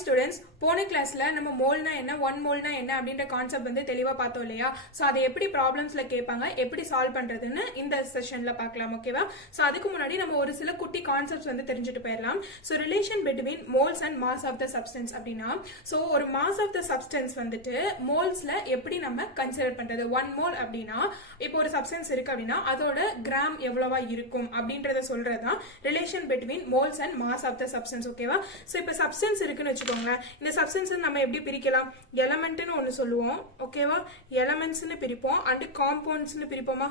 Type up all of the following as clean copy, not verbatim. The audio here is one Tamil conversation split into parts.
ஸ்டூடெண்ட்ஸ், போன கிளாஸ்ல நம்ம மோல்னா என்ன, ஒன் மோல்னா என்ன அப்படின்ற கான்செப்ட் வந்து தெளிவா பார்த்தோம் இல்லையா? ஸோ அதை எப்படி ப்ராப்ளம்ஸ்ல கேட்பாங்க, எப்படி சால்வ் பண்றதுன்னு இந்த செஷன்ல பார்க்கலாம். ஓகேவா? ஸோ அதுக்கு முன்னாடி நம்ம ஒரு சில குட்டி கான்செப்ட்ஸ் வந்து தெரிஞ்சுட்டு போயிடலாம். So relation between moles and mass of the substance அப்படின்னா, ஸோ ஒரு மாஸ் ஆஃப் த சப்ஸ்டன்ஸ் வந்துட்டு மோல்ஸ்ல எப்படி நம்ம கன்சிடர் பண்றது. ஒன் மோல் அப்படின்னா இப்போ ஒரு சப்ஸ்டன்ஸ் இருக்கு அப்படின்னா அதோட கிராம் எவ்வளவா இருக்கும் அப்படின்றத சொல்றதுதான் relation between moles and mass of the substance. ஓகேவா? ஸோ இப்போ சப்ஸ்டன்ஸ் இருக்குன்னு வச்சுக்கோங்க. இந்த சப்ஸ்டன்ஸ் நம்ம எப்படி பிரிக்கலாம்? எலமெண்ட்னு ஒன்று சொல்லுவோம். ஓகேவா? எலமெண்ட்ஸ்னு பிரிப்போம் அண்ட் காம்பவுண்ட்ஸ்னு பிரிப்போமா?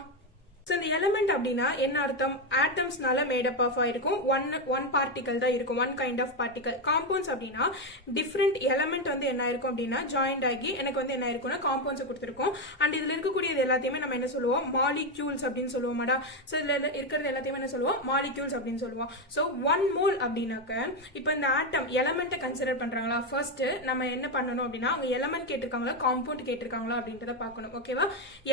ஸோ இந்த எலமெண்ட் அப்படின்னா என்ன அர்த்தம்? ஆட்டம்ஸ்னால மேடப் ஆஃப் ஆயிருக்கும். ஒன் பார்ட்டிகல் தான் இருக்கும், one kind of particle. Compounds அப்படின்னா டிஃப்ரெண்ட் எலமெண்ட் வந்து என்ன இருக்கும் அப்படின்னா ஜாயிண்ட் ஆகி எனக்கு வந்து என்ன இருக்கும்னா காம்பவுண்ட்ஸ் கொடுத்துருக்கோம். அண்ட் இதுல இருக்கக்கூடியது எல்லாத்தையுமே நம்ம என்ன சொல்லுவோம்? மாலிக்யூல்ஸ் அப்படின்னு சொல்லுவோம் மாடா. ஸோ இதுல இருக்கிறது எல்லாத்தையுமே என்ன சொல்லுவோம்? மாலிக்யூல்ஸ் அப்படின்னு சொல்லுவோம். ஸோ ஒன் மோல் அப்படின்னாக்க இப்போ இந்த ஆட்டம் எலமெண்ட்டை கன்சிடர் பண்றாங்களா? ஃபர்ஸ்ட் நம்ம என்ன பண்ணணும் அப்படின்னா அவங்க எலமெண்ட் கேட்டிருக்காங்களா காம்பவுண்ட் கேட்டிருக்காங்களா அப்படின்றத பார்க்கணும். ஓகேவா?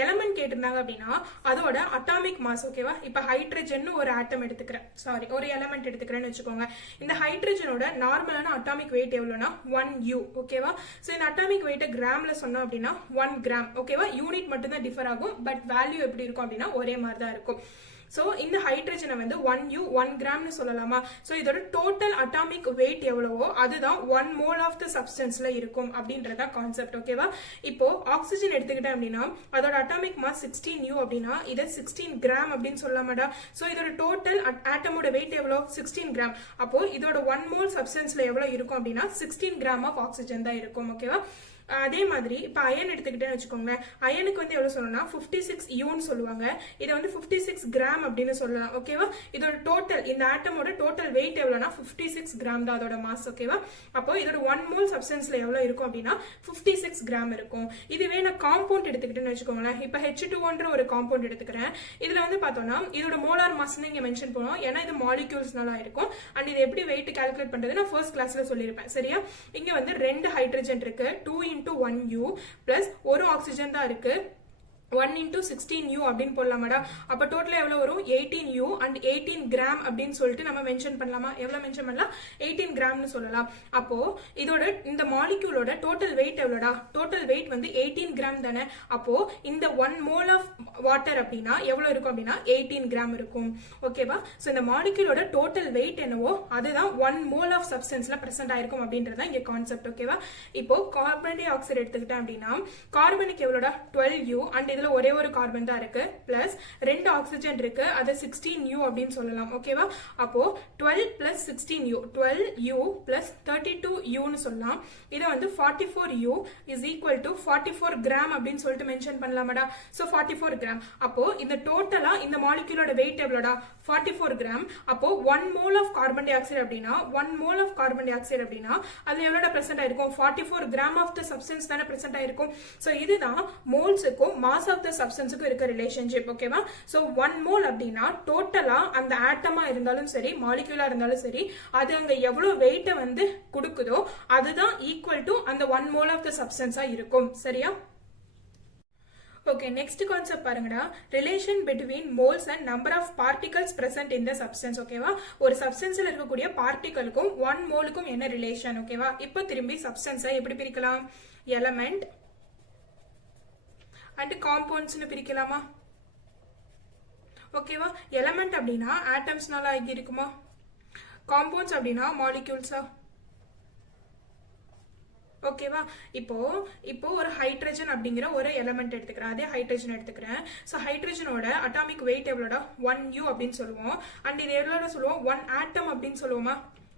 எலமெண்ட் கேட்டிருந்தாங்க அப்படின்னா அதோட அட்டாமிக் மாஸ். ஓகேவா? இப்ப ஹைட்ரஜன் ஒரு ஆட்டம் எடுத்துக்கிறேன், சாரி ஒரு எலமெண்ட் எடுத்துக்கிறேன்னு வச்சுக்கோங்க. இந்த ஹைட்ரஜனோட நார்மலான அட்டாமிக் வெயிட் எவ்வளவுனா 1U. ஓகேவா? சோ இந்த அட்டாமிக் வெயிட் கிராம்ல சொன்னோம் அப்படின்னா 1 கிராம். ஓகேவா? யூனிட் மட்டும் தான் டிஃபர் ஆகும், பட் வேல்யூ எப்படி இருக்கும் அப்படின்னா ஒரே மாதிரி தான் இருக்கும். சோ இந்த ஹைட்ரஜனை வந்து 1U 1 கிராம்னு சொல்லலாமா? சோ இதோட டோட்டல் அட்டாமிக் வெயிட் எவ்வளவோ அதுதான் 1 மோல் ஆஃப் த சப்ஸ்டன்ஸ்ல இருக்கும் அப்படின்றத கான்செப்ட். ஓகேவா? இப்போ ஆக்சிஜன் எடுத்துக்கிட்டேன் அப்படின்னா அதோட அட்டாமிக் மாஸ் 16U அப்படின்னா இதை 16 கிராம் அப்படின்னு சொல்லலாமாடா? சோ இதோட டோட்டல் ஆட்டமோட வெயிட் எவ்வளோ? 16 கிராம். அப்போ இதோட 1 மோல் சப்ஸ்டன்ஸ்ல எவ்வளவு இருக்கும் அப்படின்னா 16 கிராம் ஆஃப் ஆக்சிஜன் தான் இருக்கும். ஓகேவா? அதே மாதிரி இப்ப அயன் எடுத்துக்கிட்டேன்னு வச்சுக்கோங்க. அயனுக்கு வந்து எவ்வளவு சொல்லணும்னா 56U சொல்லுவாங்க. இதை வந்து 56 கிராம் அப்படின்னு சொல்லலாம். ஓகேவா? இதோட டோட்டல் இந்த ஆட்டமோட டோட்டல் வெயிட் எவ்வளவுனா 56 கிராம் தான் அதோட மாஸ். ஓகேவா? அப்போ இதோட 1 மோல் சப்ஸ்டன்ஸ்ல எவ்வளவு இருக்கும் அப்படின்னா 56 கிராம் இருக்கும். இதுவே நான் காம்பவுண்ட் எடுத்துக்கிட்டேன்னு வச்சுக்கோங்களேன். இப்ப H2O ஒரு காம்பவுண்ட் எடுத்துக்கிறேன். இதுல வந்து பார்த்தோம்னா இதோட மோலார் மாஸ் இங்க மென்ஷன் பண்ணுவோம், ஏன்னா இது மாலிக்யூல்ஸ்னால இருக்கும். அண்ட் இது எப்படி வெயிட் கால்குலேட் பண்றது நான் ஃபர்ஸ்ட் கிளாஸ்ல சொல்லியிருப்பேன். சரியா? இங்க வந்து 2 ஹைட்ரஜன் இருக்கு, 2 into 1U பிளஸ் ஒரு ஆக்சிஜன் தான் இருக்கு, 1 into 16U அப்படின்னு போடலாமாடா? அப்ப டோட்டல் எவ்வளவு வரும்? 18U and 18 கிராம் அப்படின்னு சொல்லிட்டு நம்ம மென்ஷன் பண்ணலாமா? எவ்வளவு மென்ஷன் பண்ணலாம்? 18 கிராம்னு சொல்லலாம். அப்போ இதோட இந்த மாலிக்யூலோட டோட்டல் வெயிட் எவ்வளோடா? டோட்டல் வெயிட் வந்து 18 கிராம் தானே? அப்போ இந்த 1 மோல் ஆஃப் வாட்டர் அப்படின்னா எவ்வளவு இருக்கும் அப்படின்னா 18 கிராம் இருக்கும். ஓகேவா? சோ இந்த மாலிக்யூலோட டோட்டல் வெயிட் என்னவோ அதுதான் 1 மோல் ஆஃப் சப்ஸ்டன்ஸ்ல பிரசன்ட் ஆயிருக்கும் அப்படின்றத இங்க கான்செப்ட். ஓகேவா? இப்போ கார்பன் டை ஆக்சைடு எடுத்துக்கிட்டேன் அப்படின்னா கார்பனுக்கு எவ்வளோடா? 12U அண்ட் இதுல ஒரே ஒரு கார்பன் தான் இருக்கு, பிளஸ் 2 ஆக்சிஜன் இருக்கு, அது 16U அப்படின்னு சொல்லலாம். ஓகேவா? அப்போ 12 plus 16U 12U plus 32U னு சொல்லலாம். இதை வந்து 44U is equal to 44 gram அப்படின்னு சொல்லிட்டு மென்ஷன் பண்ணலாமாடா? So 44 gram. அப்போ இந்த டோட்டலா இந்த மாலிக்யூலோட வெயிட் எவ்வளோடா? 44 கிராம். அப்போ 1 mole of carbon dioxide அப்படின்னா 1 mole of carbon dioxide அப்படின்னா அதுல எவ்வளோட பிரசன்ட் ஆயிருக்கும்? 44 கிராம் ஆஃப் த சப்ஸ்டன்ஸ் தானே பிரசன்ட் ஆயிருக்கும். சோ இதுதான் மோல்ஸுக்கும் மாஸ் ஆஃப் த சப்ஸ்டன்ஸுக்கும் இருக்க ரிலேஷன்ஷிப். ஓகேவா? சோ 1 மோல் அப்படின்னா டோட்டலா அந்த ஆட்டமா இருந்தாலும் சரி மாலிக்யூலா இருந்தாலும் சரி அது அங்க எவ்வளவு வெயிட்ட வந்து கொடுக்குதோ அதுதான் ஈக்குவல் டு அந்த 1 மோல் ஆஃப் த சப்ஸ்டன்ஸா இருக்கும். சரியா? ஓகே, நெக்ஸ்ட் கான்செப்ட் பாருங்கடா. Relation between moles and number of particles present in the substance. ஓகேவா? ஒரு சப்ஸ்டன்ஸ்ல இருக்கக்கூடிய பார்ட்டிகலுக்கும் 1 மோலுக்கும் என்ன ரிலேஷன்? ஓகேவா? இப்போ திரும்பி சப்ஸ்டன்ஸை எப்படி பிரிக்கலாம்? எலமெண்ட் அண்ட் காம்பவுண்ட்ஸ்னு பிரிக்கலாமா? ஓகேவா? எலமெண்ட் அப்படின்னா ஆட்டம்ஸ்னால ஆகி இருக்குமா? காம்பவுண்ட்ஸ் அப்படின்னா மாலிக்யூல்ஸா? ஓகேவா? இப்போ ஒரு ஹைட்ரஜன் அப்படிங்கிற ஒரு எலமெண்ட் எடுத்துக்கிறேன், அதே ஹைட்ரஜன் எடுத்துக்கிறேன். சோ ஹைட்ரஜனோட அட்டாமிக் வெயிட் எவ்வளோடா? 1U அப்படின்னு சொல்லுவோம். அண்ட் இது எவ்வளோட சொல்லுவோம்? 1 ஆட்டம் அப்படின்னு சொல்லுவோமா?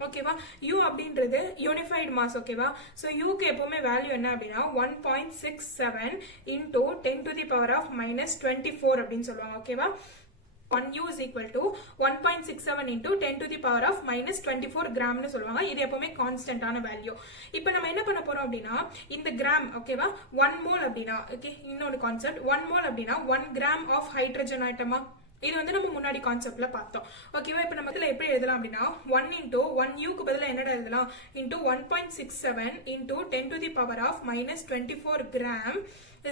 ஓகேவா? U அப்படின்றது யூனிஃபைடு மாஸ். ஓகேவா? சோ Uக்கு எப்பவுமே வேல்யூ என்ன அப்படின்னா 1.67 into 10 to the power of minus 24 அப்படின்னு சொல்லுவாங்க. ஓகேவா? 1U is equal to 1.67 into 10 to the power of minus 24 கிராம்னு சொல்லுவாங்க. இது எப்பவுமே கான்ஸ்டன்டான வேல்யூ. இப்போ நம்ம என்ன பண்ண போறோம் அப்படின்னா இந்த கிராம். ஓகேவா? 1 மோல் அப்படின்னா ஓகே இன்னொரு கான்செப்ட். 1 மோல் அப்படின்னா 1 கிராம் ஆஃப் ஹைட்ரஜன் ஆட்டமா? இது வந்து நம்ம முன்னாடி கான்செப்ட்ல பார்த்தோம். ஓகேவா? இப்போ நம்ம இதுல எப்படி எழுதலாம் அப்படின்னா 1 into 1U க்கு பதிலா என்னடா எழுதலாம்? into 1.67 into 10 to the power of minus 24 gram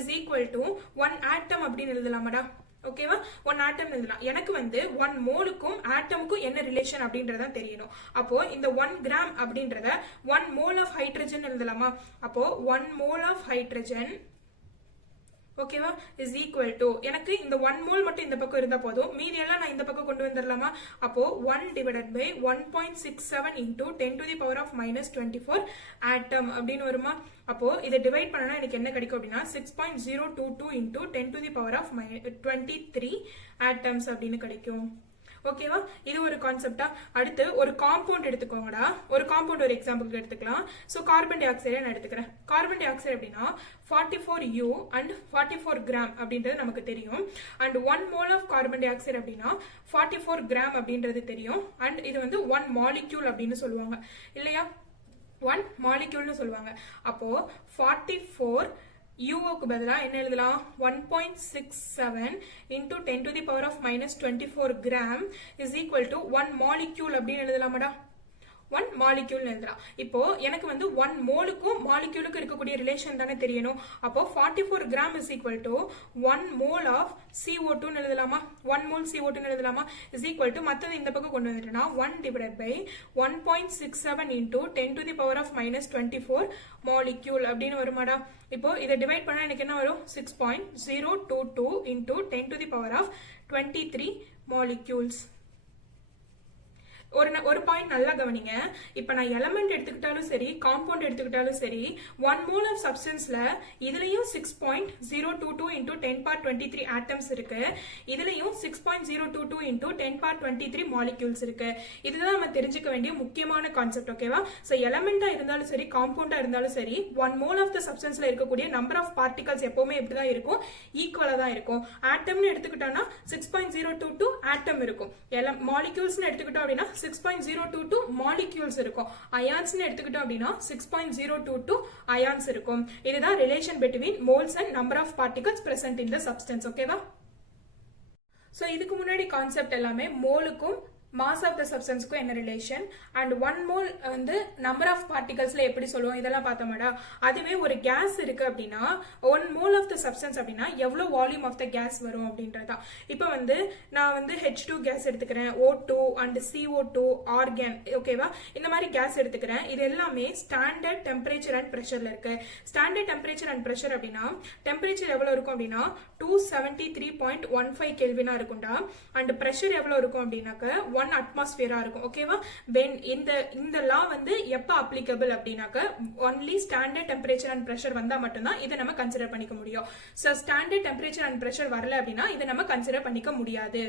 is equal to 1 atom அப்படின்னு எழுதலாமாடா? ஓகேவா, 1 ஆட்டம் எழுதலாம். எனக்கு வந்து 1 மோலுக்கும் ஆட்டமுக்கும் என்ன ரிலேஷன் அப்படின்றத தெரியணும். அப்போ இந்த 1 கிராம் அப்படின்றத 1 மோல் ஆஃப் ஹைட்ரஜன் எழுதலாமா? அப்போ 1 மோல் ஆஃப் ஹைட்ரஜன் ஓகேவா இஸ் ஈக்குவல் டு, எனக்கு இந்த 1 மோல் மட்டும் இந்த பக்கம் இருந்தா போதும், மீதி எல்லாம் நான் இந்த பக்கம் கொண்டு வந்துடலாமா? அப்போ 1 divided by 1.67 into 10 to the power of -24 atom அப்படின்னு வருமா? அப்போ இதை டிவைட் பண்ணனா எனக்கு என்ன கிடைக்கும் அப்படின்னா 6.022 into 10 to the power of 23 atoms அப்படின்னு கிடைக்கும். ஓகேவா, இது ஒரு கான்செப்டா. அடுத்து ஒரு காம்பவுண்ட் எடுத்துக்கோங்கடா. ஒரு காம்பவுண்ட் ஒரு எக்ஸாம்பிளுக்கு எடுத்துக்கலாம். ஸோ கார்பன் டை ஆக்சைடை நான் எடுத்துக்கிறேன். கார்பன் டை ஆக்சைடு அப்படின்னா 44U அண்ட் 44 கிராம் அப்படின்றது நமக்கு தெரியும். And 1 mole of carbon dioxide அப்படின்னா 44 கிராம் அப்படின்றது தெரியும். அண்ட் இது வந்து 1 மாலிக்யூல் அப்படின்னு சொல்லுவாங்க இல்லையா, 1 மாலிக்யூல்னு சொல்லுவாங்க. அப்போ 44 யூக்கு பதிலா என்ன எழுதலாம்? 1.67 into 10 to the power of -24 gram is equal to 1 molecule அப்படின்னு எழுதலாமாடா? 1 மாலிக்யூல் எழுதலாம். இப்போ எனக்கு வந்து 1 மோலுக்கும் மாலிக்யூலுக்கும் இருக்கக்கூடிய ரிலேஷன் தானே தெரியணும். அப்போ 44 gram is equal to 1 mole of CO2 எழுதலாமா? 1 மோல் CO2 எழுதலாமா? இஸ் ஈக்குவல் டு மத்தது இந்த பக்கம் கொண்டு வந்துட்டேன்னா 1 divided by 1.67 into 10 to the power of -24 molecule அப்படின்னு வருமாடா? இப்போ இதை டிவைட் பண்ணா எனக்கு என்ன வரும்? 6.022 into 10 to the power of 23 molecules. ஒரு பாயிண்ட் நல்லா கவனிங்க. இப்ப நான் எலமெண்ட் எடுத்துக்கிட்டாலும் சரி, காம்பவுண்ட் எடுத்துக்கிட்டாலும் சரி, 1 மோல் ஆஃப் சப்ஸ்டன்ஸ்ல இதுலயும் 6.022 இன்டூ 10^23 ஆட்டம்ஸ் இருக்கு, இதுலயும் 6.022 இன்டூ 10^23 மாலிக்யூல்ஸ் இருக்கு. இதுதான் நம்ம தெரிஞ்சுக்க வேண்டிய முக்கியமான கான்செப்ட். ஓகேவா, சோ எலமெண்டா இருந்தாலும் சரி, காம்பவுண்டா இருந்தாலும் சரி, 1 மோல் ஆஃப் த சப்ஸ்டன்ஸ்ல இருக்கக்கூடிய நம்பர் ஆஃப் பார்ட்டிகல்ஸ் எப்பவுமே எப்படிதான் இருக்கும்? ஈக்குவலா தான் இருக்கும். ஆட்டம்னு எடுத்துக்கிட்டோம்னா 6.022 ஆட்டம் இருக்கும். மாலிக்யூல்ஸ்னு எடுத்துக்கிட்டோம் அப்படின்னா 6.022 மாலிக்யூல்ஸ் இருக்கும். அயான்ஸ் எடுத்துக்கிட்டோம் அப்படின்னா 6.022 அயான்ஸ் இருக்கும். இதுதான் relation between moles and number of particles present in the substance. ஓகேவா, சோ இதுக்கு முன்னாடி கான்செப்ட் எல்லாமே மோலுக்கும் மாஸ் ஆஃப் த சப்ஸ்டன்ஸ்க்கும் என்ன ரிலேஷன் அண்ட் 1 மோல் வந்து நம்பர் ஆஃப் பார்ட்டிகல்ஸ்ல எப்படி சொல்லுவோம் இதெல்லாம் பார்த்தோம்டா. அதுவே ஒரு கேஸ் இருக்கு அப்படின்னா 1 மோல் ஆஃப் த சப்ஸ்டன்ஸ் அப்படின்னா எவ்வளவு வால்யூம் ஆஃப் த கேஸ் வரும் அப்படின்றதா. இப்போ வந்து நான் வந்து H2 கேஸ் எடுத்துக்கிறேன், O2 அண்ட் CO2 ஆர்கான், ஓகேவா, இந்த மாதிரி கேஸ் எடுத்துக்கிறேன். இது எல்லாமே ஸ்டாண்டர்ட் டெம்பரேச்சர் அண்ட் பிரஷர்ல இருக்கு. ஸ்டாண்டர்ட் டெம்பரேச்சர் அண்ட் பிரஷர் அப்படின்னா டெம்பரேச்சர் எவ்வளவு இருக்கும் அப்படின்னா 273.15 கெல்வினா இருக்கும்டா. அண்ட் பிரஷர் எவ்வளவு இருக்கும் அப்படின்னாக்க 1 அட்மாஸ்பியரா இருக்கும். ஓகேவா, இந்த லா வந்து எப்ப அப்ளிகபிள் அப்படின்னாக்க only standard temperature and pressure வந்தா மட்டும்தான் இதை நம்ம கன்சிடர் பண்ணிக்க முடியும். So standard temperature and pressure வரல அப்படின்னா இதை நம்ம கன்சிடர் பண்ணிக்க முடியாது.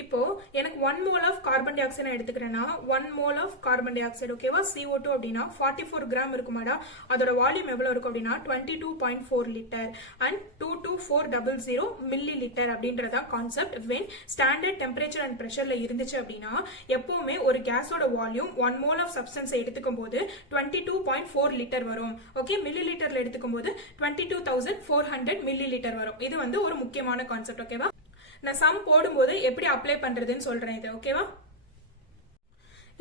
இப்போ எனக்கு 1 mole of carbon dioxide எடுத்துக்கிறேன்னா 1 mole of carbon dioxide ஓகேவா, CO2 அப்படின்னா 44 கிராம் இருக்குமாடா. அதோட வால்யூம் எவ்வளவு இருக்கும் அப்படின்னா 22.4 லிட்டர் அண்ட் 22400 மில்லி லிட்டர் அப்படின்றதா concept. When standard temperature and பிரஷர்ல இருந்துச்சு அப்படின்னா எப்பவுமே ஒரு கேஸோட வால்யூம் 1 மோல் ஆஃப் சப்ஸ்டன்ஸ் எடுத்துக்கும் போது 22.4 லிட்டர் வரும். ஓகே, மில்லி லிட்டர்ல எடுத்துக்கும் போது 22,400 மில்லி லிட்டர் வரும். இது வந்து ஒரு முக்கியமான கான்செப்ட். ஓகேவா, நான் சம் போடும்போது எப்படி அப்ளை பண்றதுன்னு சொல்றேன் இது. ஓகேவா,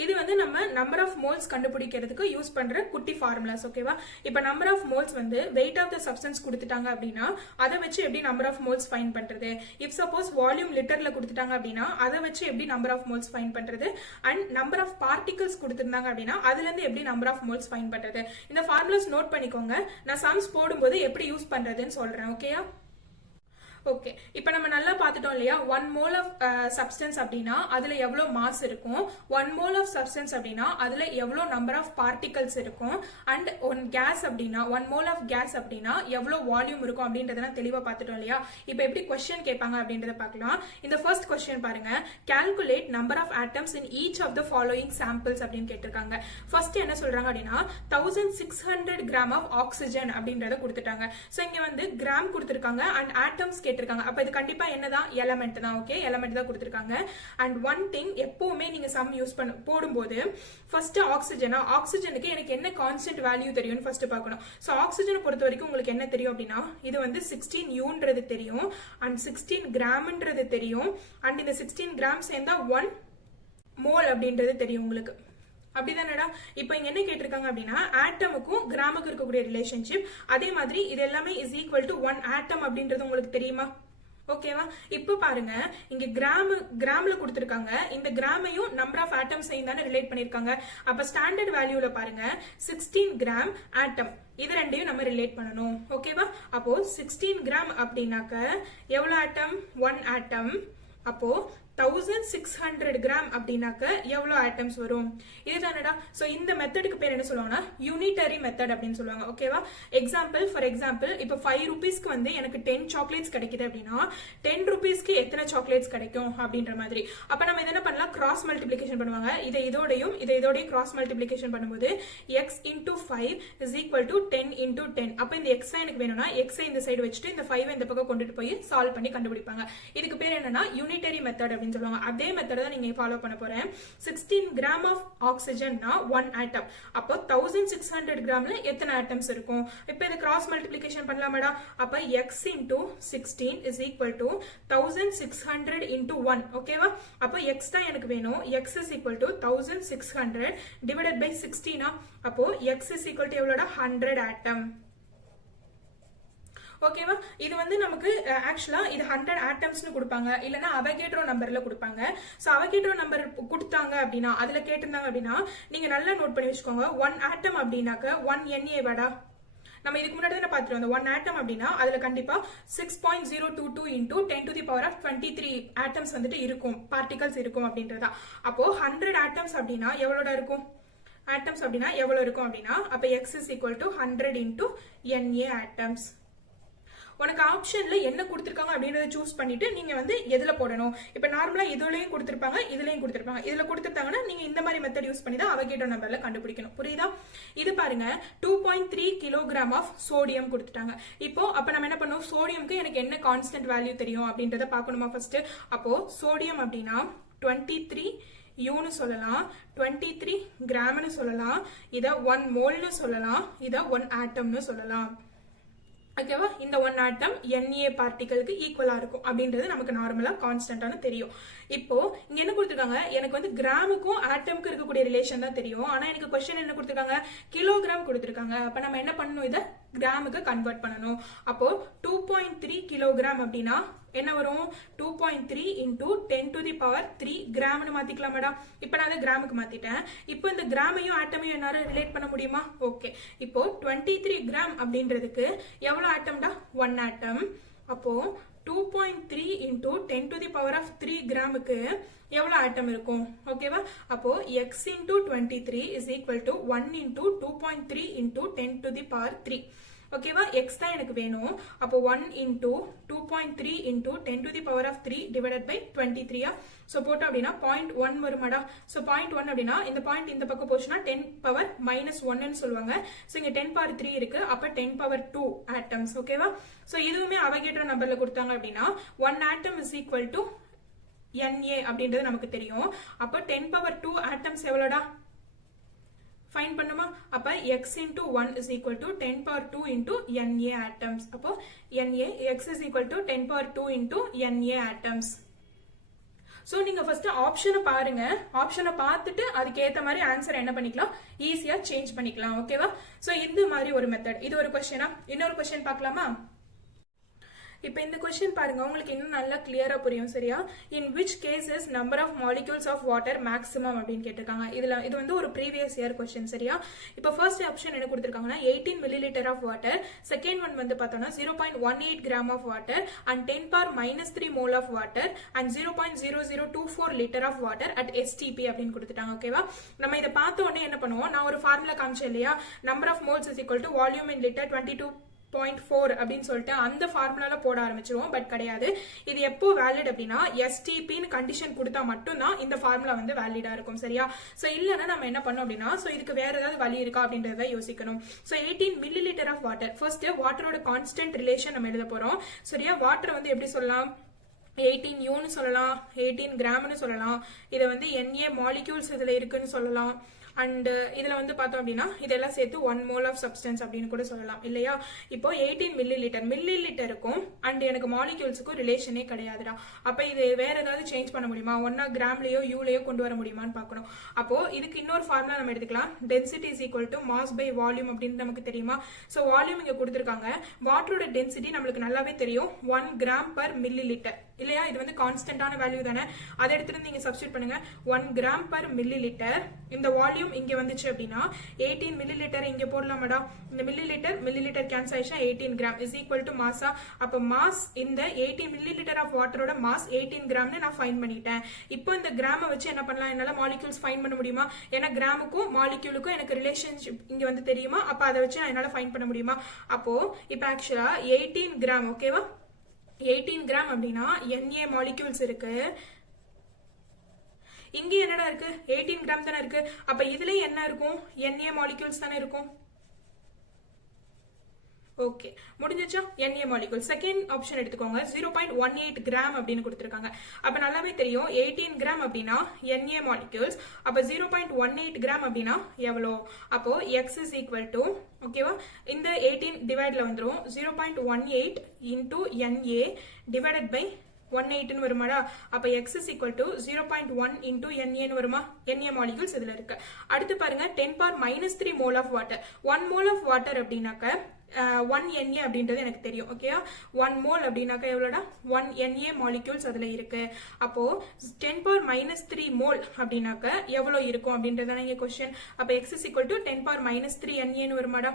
இது வந்து நம்ம நம்பர் ஆஃப் மோல்ஸ் கண்டுபிடிக்கிறதுக்கு யூஸ் பண்ற குட்டி ஃபார்முலாஸ். ஓகேவா, இப்ப நம்பர் ஆஃப் மோல்ஸ் வந்து வெயிட் ஆஃப் த சப்ஸ்டன்ஸ் கொடுத்துட்டாங்க அப்படின்னா அதை வச்சு எப்படி நம்பர் ஆஃப் மோல்ஸ் ஃபைண்ட் பண்றது. இப் சப்போஸ் வால்யூம் லிட்டர்ல கொடுத்துட்டாங்க அப்படின்னா அதை வச்சு எப்படி நம்பர் ஆஃப் மோல்ஸ் ஃபைண்ட் பண்றது. அண்ட் நம்பர் ஆஃப் பார்ட்டிகல்ஸ் கொடுத்திருந்தாங்க அப்படின்னா அதுல இருந்து எப்படி நம்பர் ஆஃப் மோல்ஸ் ஃபைண்ட் பண்றது. இந்த ஃபார்முலாஸ் நோட் பண்ணிக்கோங்க. நான் சம்ஸ் போடும்போது எப்படி யூஸ் பண்றதுன்னு சொல்றேன். ஓகேயா, ஓகே, இப்போ நம்ம நல்லா பார்த்துட்டோம் இல்லையா. 1 மோல் ஆஃப் சப்ஸ்டன்ஸ் அப்படின்னா அதுல எவ்வளவு மாஸ் இருக்கும், 1 மோல் ஆஃப் சப்ஸ்டன்ஸ் அப்படின்னா அதுல எவ்வளவு நம்பர் ஆஃப் பார்ட்டிகல்ஸ் இருக்கும், அண்ட் 1 கேஸ் அப்படின்னா 1 மோல் ஆஃப் கேஸ் அப்படின்னா எவ்வளவு வால்யூம் இருக்கும் அப்படின்றதெல்லாம் தெளிவா பார்த்துட்டோம் இல்லையா. இப்போ எப்படி क्वेश्चन கேட்பாங்க அப்படின்றத பார்க்கலாம். இந்த ஃபர்ஸ்ட் क्वेश्चन பாருங்க, calculate number of atoms in each of the following samples அப்படின்னு கேட்டிருக்காங்க. ஃபர்ஸ்ட் என்ன சொல்றாங்க அப்படின்னா 1600 கிராம் ஆஃப் ஆக்சிஜன் அப்படின்றத கொடுத்துட்டாங்க. சோ இங்க வந்து கிராம் கொடுத்திருக்காங்க அண்ட் ஆட்டம்ஸ் கேட்டிருக்காங்க. அப்ப இது கண்டிப்பா என்னதான், எலிமெண்ட் தான். ஓகே, எலிமெண்ட் தான் கொடுத்திருக்காங்க. அண்ட் ஒன் திங், எப்பவுமே நீங்க சம் யூஸ் போடும்போது ஃபர்ஸ்ட் ஆக்சிஜனுக்கு எனக்கு என்ன கான்ஸ்டன்ட் வேல்யூ தெரியும்னு ஃபர்ஸ்ட் பார்க்கணும். சோ ஆக்சிஜனை பொறுத்த வரைக்கும் உங்களுக்கு என்ன தெரியும் அப்படின்னா இது வந்து 16 யூன்றது தெரியும் அண்ட் 16 கிராம்ன்றது தெரியும் அண்ட் இந்த 16 கிராம் சேர்ந்தா 1 மோல் அப்படின்றது தெரியும் உங்களுக்கு. அப்படிதானடா. இப்போ இங்க என்ன கேட்டிருக்காங்க அப்படின்னா ஆட்டமுக்கும் கிராமுக்கும் இருக்கக்கூடிய ரிலேஷன்ஷிப். அதே மாதிரி இது எல்லாமே இஸ் ஈக்குவல் டு 1 ஆட்டம் அப்படின்றது உங்களுக்கு தெரியுமா? ஓகேவா? இப்போ பாருங்க, இங்க கிராம்ல கொடுத்திருக்காங்க. இந்த கிராமையும் நம்பர் ஆஃப் ஆட்டம்ஸ் தானே ரிலேட் பண்ணிருக்காங்க. அப்ப ஸ்டாண்டர்ட் வேல்யூல பாருங்க 16 கிராம் ஆட்டம், இது ரெண்டையும் நம்ம ரிலேட் பண்ணணும். ஓகேவா? அப்போ 16 கிராம் அப்படின்னாக்க எவ்வளவு ஆட்டம்? 1 ஆட்டம். அப்போ 1600 கிராம் அப்படின்னாக்க எவ்வளவு ஆட்டம்ஸ் வரும்? இதுதானடா. சோ இந்த மெத்தடுக்கு பேர் என்ன சொல்லுவாங்கன்னா யூனிட்டரி மெத்தட் அப்படின்னு சொல்லுவாங்க. ஓகேவா? ஃபார் எக்ஸாம்பிள் இப்போ 5 ரூபீஸ்க்கு வந்து எனக்கு 10 சாக்லேட்ஸ் கிடைக்குது அப்படின்னா 10 ரூபீஸ்க்கு எத்தனை சாக்லேட்ஸ் கிடைக்கும் அப்படின்ற மாதிரி. அப்ப நம்ம என்ன பண்ணலாம்? கிராஸ் மல்டிபிளிகேஷன் பண்ணுவாங்க. இதை இதோடையும் கிராஸ் மல்டிபிளிகேஷன் பண்ணும்போது x into 5 is equal to 10 into 10. அப்ப இந்த x எனக்கு வேணும்னா x இந்த சைடு வச்சுட்டு இந்த 5 இந்த பக்கம் கொண்டுட்டு போய் சால்வ் பண்ணி கண்டுபிடிப்பாங்க. இதுக்கு பேர் என்னன்னா யூனிட்டரி மெத்தட் அப்படின்னு சொல்லுவாங்க. அதே மெத்தட் தான் நீங்க ஃபாலோ பண்ண போறேன். 16 கிராம் ஆஃப் ஆக்சிஜன்னா 1 ஆட்டம். அப்போ 1600 கிராம்ல எத்தனை ஆட்டம்ஸ் இருக்கும்? இப்போ இத கிராஸ் மல்டிப்ளிகேஷன் பண்ணலாமாடா? அப்ப x into 16 is equal to 1600 into 1. ஓகேவா? அப்ப x தான் எனக்கு வேணும். x is equal to 1600 divided by 16. அப்போ x is equal to எவ்வளோடா? 100 ஆட்டம். ஓகேவா? இது வந்து நமக்கு ஆக்சுவலா இது 100 ஆட்டம்ஸ்னு கொடுப்பாங்க, இல்லனா அவகேட்ரோ நம்பர்ல கொடுப்பாங்க. சோ அவகேட்ரோ நம்பர் கொடுத்தாங்க அப்படின்னா அதுல கேட்டிருந்தாங்க அப்படின்னா நீங்க நல்லா நோட் பண்ணி வச்சுக்கோங்க. 1 ஆட்டம் அப்படின்னாக்க 1 Na வாடா. நம்ம இதுக்கு முன்னாடி தான் பார்த்துட்டு வந்தோம். 1 ஆட்டம் அப்படின்னா அதுல கண்டிப்பா 6.022 into 10 to the power of 23 atoms வந்துட்டு இருக்கும், பார்ட்டிகல்ஸ் இருக்கும் அப்படின்றதா. அப்போ 100 ஆட்டம்ஸ் அப்படின்னா எவ்வளோட இருக்கும்? ஆட்டம்ஸ் அப்படின்னா எவ்வளவு இருக்கும் அப்படின்னா அப்ப x is equal to 100 into Na atoms. உனக்கு ஆப்ஷன்ல என்ன கொடுத்திருக்காங்க அப்படின்றத சூஸ் பண்ணிட்டு நீங்க வந்து எதுல போடணும். இப்ப நார்மலா இதுலயும் கொடுத்திருப்பாங்க, இதுலயும் கொடுத்திருப்பாங்க. இதுல கொடுத்திருந்தாங்கன்னா நீங்க இந்த மாதிரி மெத்தட் யூஸ் பண்ணி தான் அவகேட்ரோ நம்பர்ல கண்டுபிடிக்கணும். புரியுதா? இது பாருங்க 2.3 கிலோகிராம் ஆஃப் சோடியம் கொடுத்துட்டாங்க. இப்போ அப்ப நம்ம என்ன பண்ணுவோம்? சோடியம்க்கு எனக்கு என்ன கான்ஸ்டன்ட் வேல்யூ தெரியும் அப்படின்றத பார்க்கணுமா ஃபர்ஸ்ட்? அப்போ சோடியம் அப்படின்னா 23 யூன்னு சொல்லலாம், 23 கிராம்னு சொல்லலாம், இத 1 மோல்னு சொல்லலாம், இத 1 ஆட்டம்னு சொல்லலாம். ஓகேவா? இந்த 1 ஆட்டம் Na பார்ட்டிகலுக்கு ஈக்குவலா இருக்கும் அப்படின்றது நமக்கு நார்மலா கான்ஸ்டன்டான தெரியும். இப்போ இங்க என்ன கொடுத்திருக்காங்க? எனக்கு வந்து கிராமுக்கும் ஆட்டமுக்கும் இருக்கக்கூடிய ரிலேஷன் தான் தெரியும். ஆனா எனக்கு क्वेश्चन என்ன கொடுத்திருக்காங்க? கிலோகிராம் கொடுத்திருக்காங்க. அப்ப நம்ம என்ன பண்ணணும்? இத கிராமுக்கு கன்வெர்ட் பண்ணணும். அப்போ 2.3 கிலோகிராம் அப்படின்னா என்ன வரும்? 2.3 into 10 to the power 3 கிராம்னு மாத்திக்கலாமாடா? இப்ப நான் அதை கிராமுக்கு மாத்திட்டேன். இப்போ இந்த கிராமையும் ஆட்டமையும் என்னால ரிலேட் பண்ண முடியுமா? ஓகே. இப்போ 23 கிராம் அப்படின்றதுக்கு எவ்வளவு ஆட்டம்டா? 1 ஆட்டம். அப்போ 2.3 into 10 to the power of 3 கிராமுக்கு எவ்வளவு ஆட்டம் இருக்கும்? ஓகேவா? அப்போ x into 23 is equal to 1 into 2.3 into 10 to the power 3. ஓகேவா? x தான் எனக்கு வேணும். அப்போ 1 into 2.3 into 10 to the power of 3 divided by 23. So போட்டோம் அப்படின்னா 0.1 வருமாடா. சோ 0.1 அப்படின்னா இந்த பாயிண்ட் இந்த பக்கம் போச்சுன்னா 10 power minus 1 ன்னு சொல்லுவாங்க. சோ இங்க 10 power 3 இருக்கு. அப்ப 10 power 2 ஆட்டம்ஸ். ஓகேவா? சோ இதுவுமே அவகேட்ரோ நம்பர்ல கொடுத்தாங்க அப்படின்னா 1 atom is equal to Na அப்படின்றது நமக்கு தெரியும். அப்ப 10 power 2 ஆட்டம்ஸ் எவ்வளோடா? ஃபைண்ட் பண்ணுமா? அப்ப x into 1 is equal to 10 power 2 into Na atoms. அப்போ x is equal to 10 power 2 into Na atoms. So நீங்க ஃபர்ஸ்ட் ஆப்ஷனை பாருங்க. ஆப்ஷனை பார்த்துட்டு அதுக்கு ஏத்த மாதிரி ஆன்சர் என்ன பண்ணிக்கலாம்? ஈஸியா சேஞ்ச் பண்ணிக்கலாம். ஓகேவா? சோ இந்த மாதிரி ஒரு மெத்தட். இது ஒரு क्वेश्चन. இன்னொரு क्वेश्चन பார்க்கலாமா? இப்போ இந்த क्वेश्चन பாருங்க, உங்களுக்கு இன்னும் நல்லா கிளியரா புரியும். சரியா? in which cases number of molecules of water maximum அப்படின்னு கேட்டிருக்காங்க. இது வந்து ஒரு previous year question. சரியா? இப்போ ஃபர்ஸ்ட் ஆப்ஷன் என்ன கொடுத்திருக்காங்கன்னா 18 milliliter of water, second one வந்து பார்த்தோம்னா 0.18 gram of water and 10 power minus 3 mole of water and 0.0024 liter of water at STP அப்படின்னு கொடுத்துட்டாங்க. ஓகேவா? நம்ம இதை பார்த்த உடனே என்ன பண்ணுவோம்? நான் ஒரு ஃபார்முலா காமிச்சேன் இல்லையா? number of moles is equal to volume in liter 22.4 அப்படின்னு சொல்லிட்டு அந்த ஃபார்முலால போட ஆரம்பிச்சிருவோம். பட் கிடையாது. இது எப்போ வேலிட் அப்படின்னா STPன்னு கண்டிஷன் கொடுத்தா மட்டும்தான் இந்த ஃபார்முலா வந்து வேலிடா இருக்கும். சரியா? சோ இல்லனா நம்ம என்ன பண்ணோம் அப்படின்னா சோ இதுக்கு வேற ஏதாவது வழி இருக்கா அப்படின்றத யோசிக்கணும். So 18 milliliter of water. First வாட்டரோட கான்ஸ்டன்ட் ரிலேஷன் நம்ம எழுத போறோம். சரியா? வாட்டர் வந்து எப்படி சொல்லலாம்? 18 யூன்னு சொல்லலாம், 18 கிராம்னு சொல்லலாம். இதை வந்து Na மாலிக்யூல்ஸ் இதுல இருக்குன்னு சொல்லலாம். அண்ட் இதுல வந்து பார்த்தோம் அப்படின்னா இதெல்லாம் சேர்த்து 1 mole ஆஃப் சப்ஸ்டன்ஸ் அப்படின்னு கூட சொல்லலாம் இல்லையா. இப்போ 18 மில்லி லிட்டருக்கும் அண்ட் எனக்கு மாலிக்யூல்ஸுக்கும் ரிலேஷனே கிடையாதுடா. அப்ப இது வேற ஏதாவது சேஞ்ச் பண்ண முடியுமா, ஒன்னா கிராம்லயோ யூலயோ கொண்டு வர முடியுமான்னு பார்க்கணும். அப்போ இதுக்கு இன்னொரு ஃபார்முலா நம்ம எடுத்துக்கலாம். Density is equal to mass by volume அப்படின்னு நமக்கு தெரியுமா. ஸோ வால்யூம் இங்க கொடுத்துருக்காங்க. வாட்டரோட டென்சிட்டி நம்மளுக்கு நல்லாவே தெரியும் 1 கிராம் பர் மில்லி லிட்டர் இல்லையா. இது வந்து கான்ஸ்டன்டான வேல்யூ தானே. அதை எடுத்துட்டு நீங்க சப்ஸ்டிட் பண்ணுங்க. 1 கிராம் பர் மில்லி லிட்டர். இந்த வால்யூம் இங்க வந்துச்சு அப்படின்னா 18 மில்லி லிட்டர் இங்க போடலாமாடா. இந்த மில்லி லிட்டர் கேன்சல் ஆயிடுச்சா 18 கிராம் இஸ் ஈக்குவல் டு மாஸா. அப்ப மாஸ் இந்த 18 மில்லி லிட்டர் ஆஃப் வாட்டரோட மாஸ் 18 கிராம்னு நான் ஃபைண்ட் பண்ணிட்டேன். இப்போ இந்த கிராம வச்சு என்ன பண்ணலாம், என்னால மாலிக்யூல்ஸ் ஃபைண்ட் பண்ண முடியுமா. ஏன்னா கிராமுக்கும் மாலிக்யூலுக்கும் எனக்கு ரிலேஷன்ஷிப் இங்க வந்து தெரியுமா. அப்ப அதை வச்சு நான் என்னால ஃபைண்ட் பண்ண முடியுமா. அப்போ இப்ப ஆக்சுவலா 18 கிராம் ஓகேவா. 18 கிராம் அப்படின்னா Na மாலிக்யூல்ஸ் இருக்கு. இங்க என்னடா இருக்கு 18 கிராம் தானே இருக்கு. அப்ப இதுல என்ன இருக்கும், Na மாலிக்யூல்ஸ் தானே இருக்கும். ஓகே முடிஞ்சிச்சா. Na molecule. செகண்ட் ஆப்ஷன் எடுத்துக்கோங்க. 0.18 கிராம் அப்படின்னு கொடுத்துருக்காங்க. அப்ப நல்லாவே தெரியும் 18 கிராம் அப்படின்னா Na மாலிகூல்ஸ். அப்ப 0.18 கிராம் அப்படின்னா எவ்வளோ. அப்போ x is equal to ஓகேவா இந்த 18 டிவைட்ல வந்துரும் 0.18 into Na divided by 18 வருமாடா. அப்ப x is equal to 0.1 into Na வருமா. Na மாலிகூல்ஸ் இதுல இருக்கு. அடுத்து பாருங்க 10⁻³ mole of water. 1 mole of water அப்படின்னாக்க 1 Na அப்படின்றது எனக்கு தெரியும் ஓகே. 1 mole அப்படின்னாக்க எவ்வளோடா 1 Na மாலிக்யூல்ஸ் அதுல இருக்கு. அப்போ 10⁻³ mole அப்படின்னாக்க எவ்வளோ இருக்கும் அப்படின்றதான இங்க क्वेश्चन. அப்ப x is equal to 10⁻³ Na வருமாடா.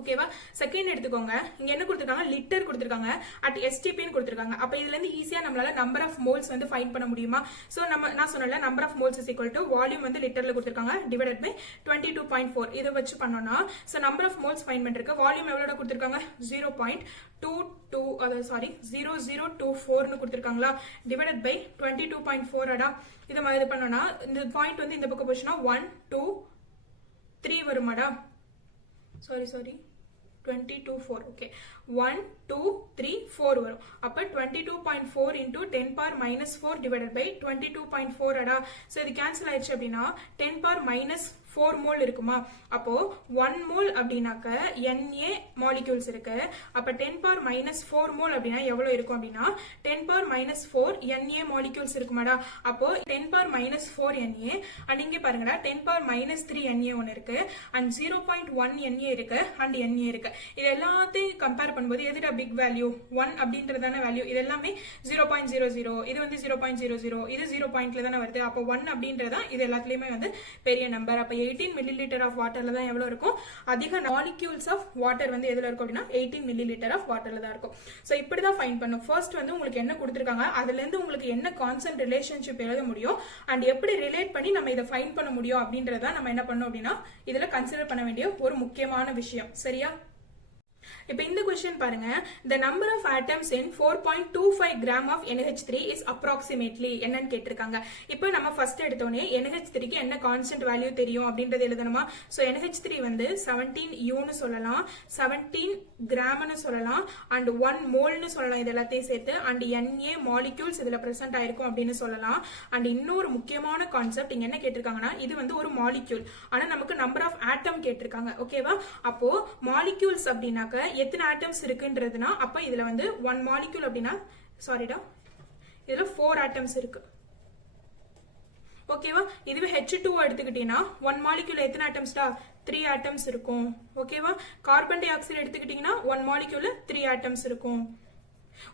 ஓகேவா. செகண்ட் எடுத்துக்கோங்க. இங்க என்ன கொடுத்திருக்காங்க, லிட்டர் கொடுத்திருக்காங்க, அட் STPன்னு கொடுத்திருக்காங்க. அப்ப இதுல இருந்து ஈஸியா நம்மளால நம்பர் ஆஃப் மோல்ஸ் வந்து ஃபைண்ட் பண்ண முடியுமா. சோ நான் சொன்னல number of moles is equal to volume வந்து லிட்டர்ல கொடுத்திருக்காங்க டிவைடட் பை 22.4. இதை வச்சு பண்ணோம்னா so number of moles find பண்றதுக்கு வால்யூம் எவ்வளவு கொடுத்திருக்காங்க 0.0024ன்னு கொடுத்திருக்காங்களா டிவைடட் பை 22.4 அடா. இத மாதிரி இது பண்ணோம்னா இந்த பாயிண்ட் வந்து இந்த பக்கம் போச்சுனா 1 2 3 வருமாடா. sorry 22.4 okay 1 2 3 4 வரும். அப்ப 22.4 into 10⁻⁴ divided by 22.4 அடா. சோ இது கேன்சல் ஆயிடுச்சு அப்படின்னா 10⁻⁴ மோல் இருக்குமா. அப்போ 1 மோல் அப்படின்னாக்க Na மாலிக்யூல்ஸ் இருக்கு. அப்ப 10⁻⁴ மோல் அப்படின்னா எவ்வளவு இருக்கும் அப்படின்னா 10⁻⁴ Na மாலிக்யூல்ஸ் இருக்குமாடா. அப்போ 10⁻⁴ Na அண்ட் இங்க பாருங்கடா 10⁻³ Na ஒன்னு இருக்கு அண்ட் 0.1 Na இருக்கு அண்ட் Na இருக்கு. இது எல்லாத்தையும் கம்பேர் பண்ணும்போது எதுடா பிக் வேல்யூ 1 அப்படின்றதான வேல்யூ. இது எல்லாமே 0.00 இது வந்து 0.00 இது 0 பாயிண்ட்ல தானே வருது. அப்போ 1 அப்படின்றதா இது எல்லாத்துலயுமே வந்து பெரிய நம்பர். அப்ப 18 மில்லி லிட்டர் ஆஃப் வாட்டர்ல தான் எவ்வளவு இருக்கும் அதிக மாலிக்யூல்ஸ் ஆஃப் வாட்டர் வந்து எதுல இருக்கும் அப்படின்னா 18 மில்லி லிட்டர் ஆஃப் வாட்டர்ல தான் இருக்கும். சோ இப்படிதான் ஃபைண்ட் பண்ணும். ஃபர்ஸ்ட் வந்து உங்களுக்கு என்ன கொடுத்திருக்காங்க அதுல இருந்து உங்களுக்கு என்ன கான்செப்ட் ரிலேஷன்ஷிப் எழுத முடியும் அண்ட் எப்படி ரிலேட் பண்ணி நம்ம இதை ஃபைண்ட் பண்ண முடியும் அப்படின்றத நம்ம என்ன பண்ணோம் அப்படின்னா இதுல கன்சிடர் பண்ண வேண்டிய ஒரு முக்கியமான விஷயம். சரியா. இப்ப இந்த क्वेश्चन பாருங்க. the number of atoms in 4.25 gram of NH3 is approximately என்னன்னு கேட்டிருக்காங்க. இப்போ நம்ம ஃபர்ஸ்ட் எடுத்தோனே NH3 க்கு என்ன கான்ஸ்டன்ட் வேல்யூ தெரியும் அப்படின்றது எழுதணுமா. சோ NH3 வந்து 17 U னு சொல்லலாம், 17 கிராம்னு சொல்லலாம் அண்ட் 1 மோல் னு சொல்லலாம். இது எல்லாத்தையும் சேர்த்து அண்ட் Na மாலிக்யூல்ஸ் இதுல பிரசன்ட் ஆயிருக்கும் அப்படின்னு சொல்லலாம். அண்ட் இன்னொரு முக்கியமான கான்செப்ட் இங்க என்ன கேட்டிருக்காங்கன்னா இது வந்து ஒரு மாலிக்யூல் ஆனா நமக்கு நம்பர் ஆஃப் ஆட்டம் கேட்டிருக்காங்க ஓகேவா. அப்போ மாலிக்யூல்ஸ் அப்படின்னாக்க எத்தனை ஆட்டம்ஸ் இருக்குன்றதுனா அப்ப இதுல வந்து 1 மாலிக்யூல் அப்படின்னா சாரிடா இதுல 4 ஆட்டம்ஸ் இருக்கு ஓகேவா. இதுவே H2 எடுத்துக்கிட்டீங்கன்னா 1 மாலிக்யூல் எத்தனை ஆட்டம்ஸ்டா 3 ஆட்டம்ஸ் இருக்கும் ஓகேவா. கார்பன் டை ஆக்சைடு எடுத்துக்கிட்டீங்கன்னா 1 மாலிக்யூல் 3 ஆட்டம்ஸ் இருக்கும்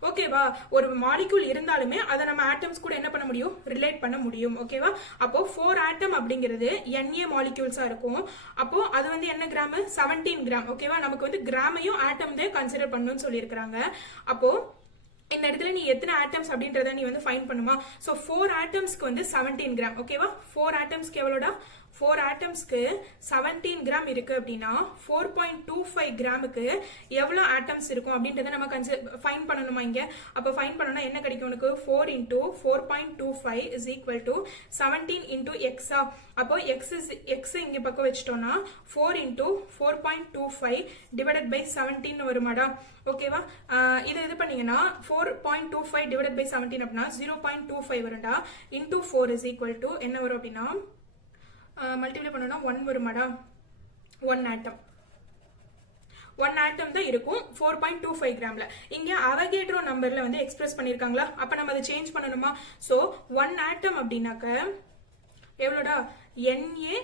ஓகேவா. ஒரு மாலிக்யூல் இருந்தாலுமே அதை நம்ம ஆட்டம்ஸ் கூட என்ன பண்ண முடியும் ரிலேட் பண்ண முடியும் ஓகேவா. அப்போ 4 ஆட்டம் அப்படிங்கிறது Na மாலிக்யூல்ஸா இருக்கும். அப்போ அது வந்து என்ன கிராம் 17 கிராம் ஓகேவா. நமக்கு வந்து கிராமையும் ஆட்டம் தான் கன்சிடர் பண்ணணும்னு சொல்லியிருக்காங்க. அப்போ இந்த இடத்துல நீ எத்தனை ஆட்டம்ஸ் அப்படின்றத நீ வந்து ஃபைண்ட் பண்ணுமா. சோ 4 ஆட்டம்ஸ்க்கு வந்து 17 கிராம் ஓகேவா. 4 ஆட்டம்ஸ்க்கு எவ்வளோடா 4 ஆட்டம்ஸ்க்கு 17 கிராம் இருக்கு அப்படின்னா 4.25 கிராமுக்கு எவ்வளவு ஆட்டம்ஸ் இருக்கும் அப்படின்றத நம்ம ஃபைண்ட் பண்ணணுமா இங்க. அப்ப ஃபைண்ட் பண்ணனும்னா என்ன கிடைக்கும் உனக்கு 4 into 4.25 is equal to 17 into x. அப்போ x இங்க பக்கம் வச்சிட்டோம்னா 4 into 4.25 divided by 17 வருமாடா ஓகேவா. இது பண்ணீங்கன்னா 4.25 divided by 17 அப்படின்னா 0.25 வரும்டா into 4 is equal to என்ன வரும் அப்படின்னா மல்டிப்ளை பண்ணோம்னா 1 வருமாடா, 1 ஆட்டம் தான் இருக்கும் 4.25 கிராம்ல. இங்க அவகேட்ரோ நம்பர்ல வந்து எக்ஸ்பிரஸ் பண்ணிருக்காங்களா, அப்ப நம்ம அதை சேஞ்ச் பண்ணணுமா? சோ 1 ஆட்டம் அப்படின்னாக்க எவ்வளோடா, NA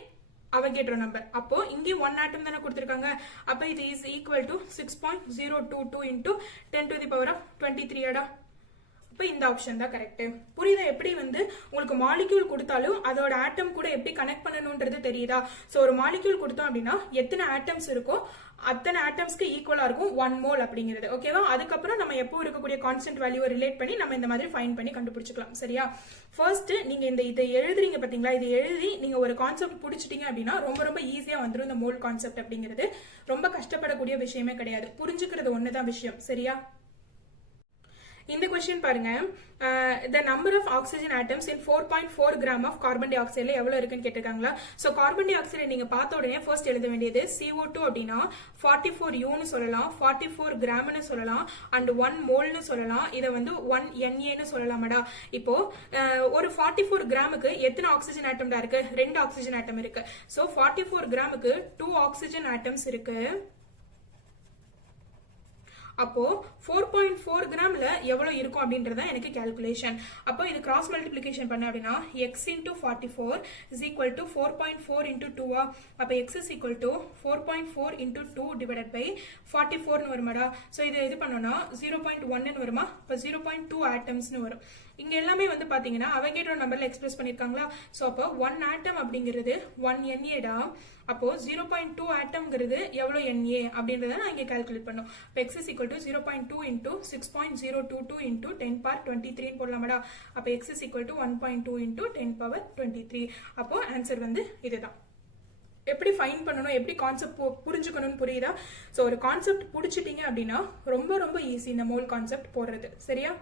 அவகேட்ரோ நம்பர். அப்போ இங்கே 1 ஆட்டம் தானே கொடுத்திருக்காங்க. அப்ப இது இஸ் ஈக்குவல் டு 6.022 இன்டூ 10⁻23 ஆடா. இப்போ இந்த ஆப்ஷன் தான் கரெக்ட். புரியுதா? எப்படி வந்து உங்களுக்கு மாலிக்யூல் கொடுத்தாலும் அதோட ஆட்டம் கூட எப்படி கனெக்ட் பண்ணணும்ன்றது தெரியுதா? ஸோ ஒரு மாலிக்யூல் கொடுத்தோம் அப்படின்னா எத்தனை ஆட்டம்ஸ் இருக்கோ அத்தனை ஆட்டம்ஸ்க்கு ஈக்குவலா இருக்கும் 1 மோல் அப்படிங்கிறது. ஓகேவா? அதுக்கப்புறம் நம்ம எப்போ இருக்கக்கூடிய கான்ஸ்டன்ட் வேல்யூவை ரிலேட் பண்ணி நம்ம இந்த மாதிரி ஃபைண்ட் பண்ணி கண்டுபிடிச்சிக்கலாம். சரியா? ஃபர்ஸ்ட் நீங்க இதை எழுதுறீங்க பாத்தீங்களா, இதை எழுதி நீங்க ஒரு கான்செப்ட் பிடிச்சிட்டீங்க அப்படின்னா ரொம்ப ரொம்ப ஈஸியா வந்துடும். இந்த மோல் கான்செப்ட் அப்படிங்கிறது ரொம்ப கஷ்டப்படக்கூடிய விஷயமே கிடையாது. புரிஞ்சுக்கிறது ஒண்ணுதான் விஷயம். சரியா? இந்த क्वेश्चन பாருங்க, the number of oxygen atoms in 4.4 gram of carbon dioxide எவ்வளவு இருக்குன்னு கேட்டிருக்காங்களா. சோ கார்பன் டை ஆக்சைடு நீங்க பார்த்த உடனே ஃபர்ஸ்ட் எழுத வேண்டியது CO2 அப்படின்னா 44 U னு சொல்லலாம், 44 கிராம் னு சொல்லலாம், அண்ட் 1 மோல் னு சொல்லலாம். இத வந்து 1 NA னு சொல்லலாமடா. இப்போ ஒரு 44 கிராமுக்கு எத்தனை ஆக்சிஜன் ஆட்டம்டா இருக்கு? 2 ஆக்சிஜன் ஆட்டம் இருக்கு. சோ 44 கிராமுக்கு 2 ஆக்சிஜன் ஆட்டம்ஸ் இருக்கு. அப்போ 4.4 கிராம்ல எவ்வளவு இருக்கும் அப்படின்றத எனக்கு கால்குலேஷன். அப்போ இது கிராஸ் மல்டிப்ளிகேஷன் பண்ண அப்படின்னா x into 44 is equal to 4.4 into 2. அப்போ x is equal to 4.4 into 2 divided by 44 னு வருமாடா. சோ இது பண்ணோம்னா 0.1 னு வருமா. அப்போ 0.2 ஆட்டம்ஸ் னு வரும். இங்க எல்லாமே வந்து பாத்தீங்கன்னா அவகேட்ரோ நம்பர்ல எக்ஸ்பிரஸ் பண்ணிருக்காங்களா. சோ அப்போ 1 ஆட்டம் அப்படிங்கிறது 1 NA டா. அப்போ 0.2 ஆட்டம்ங்கிறது எவ்வளவு NA அப்படின்றத நான் இங்க கால்குலேட் பண்ணோம். இப்போ x is equal to 0.2 into 6.022 into 10⁻23 போடலாமடா. அப்போ x is equal to 1.2 into 10⁻23. அப்போ ஆன்சர் வந்து இதுதான். எப்படி ஃபைண்ட் பண்ணணும், எப்படி கான்செப்ட் புரிஞ்சுக்கணும்னு புரியுதா? சோ ஒரு கான்செப்ட் புடிச்சிட்டீங்க அப்படின்னா ரொம்ப ரொம்ப ஈஸி இந்த மோல் கான்செப்ட் போடுறது. சரியா?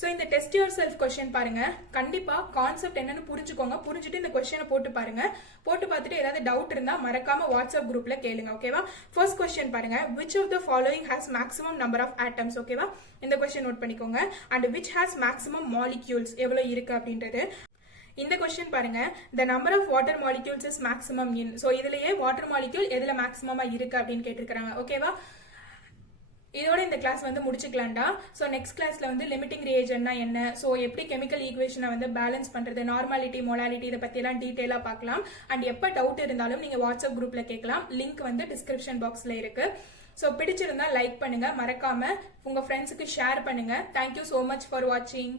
சோ இந்த டெஸ்ட் யுவர் செல்ஃப் கொஸ்டின் பாருங்க, கண்டிப்பா கான்செப்ட் என்னன்னு புரிஞ்சுக்கோங்க. புரிஞ்சுட்டு இந்த கொஸ்டினை போட்டு பாருங்க. போட்டு பார்த்துட்டு ஏதாவது டவுட் இருந்தா மறக்காம வாட்ஸ்அப் குரூப்ல கேளுங்க. ஓகேவா? ஃபர்ஸ்ட் கொஸ்டின் பாருங்க, which of the following has maximum number of atoms? ஓகேவா? இந்த கொஸ்டின் நோட் பண்ணிக்கோங்க. and which has maximum molecules எவ்வளவு இருக்கு அப்படின்றது. இந்த கொஸ்டின் பாருங்க, the number of water molecules is maximum in. So இதுலயே வாட்டர் மாலிக்யூல் எதுல மேக்ஸிமமா இருக்கு அப்படின்னு கேட்டிருக்காங்க. ஓகேவா? இதோட இந்த கிளாஸ் வந்து முடிச்சுக்கலாம்டா. சோ நெக்ஸ்ட் கிளாஸ்ல வந்து லிமிட்டிங் ரிஏஜென்ட்னா என்ன, சோ எப்படி கெமிக்கல் ஈக்குவேஷனை வந்து பேலன்ஸ் பண்றது, நார்மாலிட்டி மொலாலிட்டி இதை பத்தி எல்லாம் டீடைலா பார்க்கலாம். அண்ட் எப்ப டவுட் இருந்தாலும் நீங்க வாட்ஸ்அப் குரூப்ல கேட்கலாம். லிங்க் வந்து டிஸ்கிரிப்ஷன் பாக்ஸ்ல இருக்கு. சோ பிடிச்சிருந்தா லைக் பண்ணுங்க, மறக்காம உங்க ஃப்ரெண்ட்ஸுக்கு ஷேர் பண்ணுங்க. தேங்க்யூ சோ மச் ஃபார் வாட்சிங்.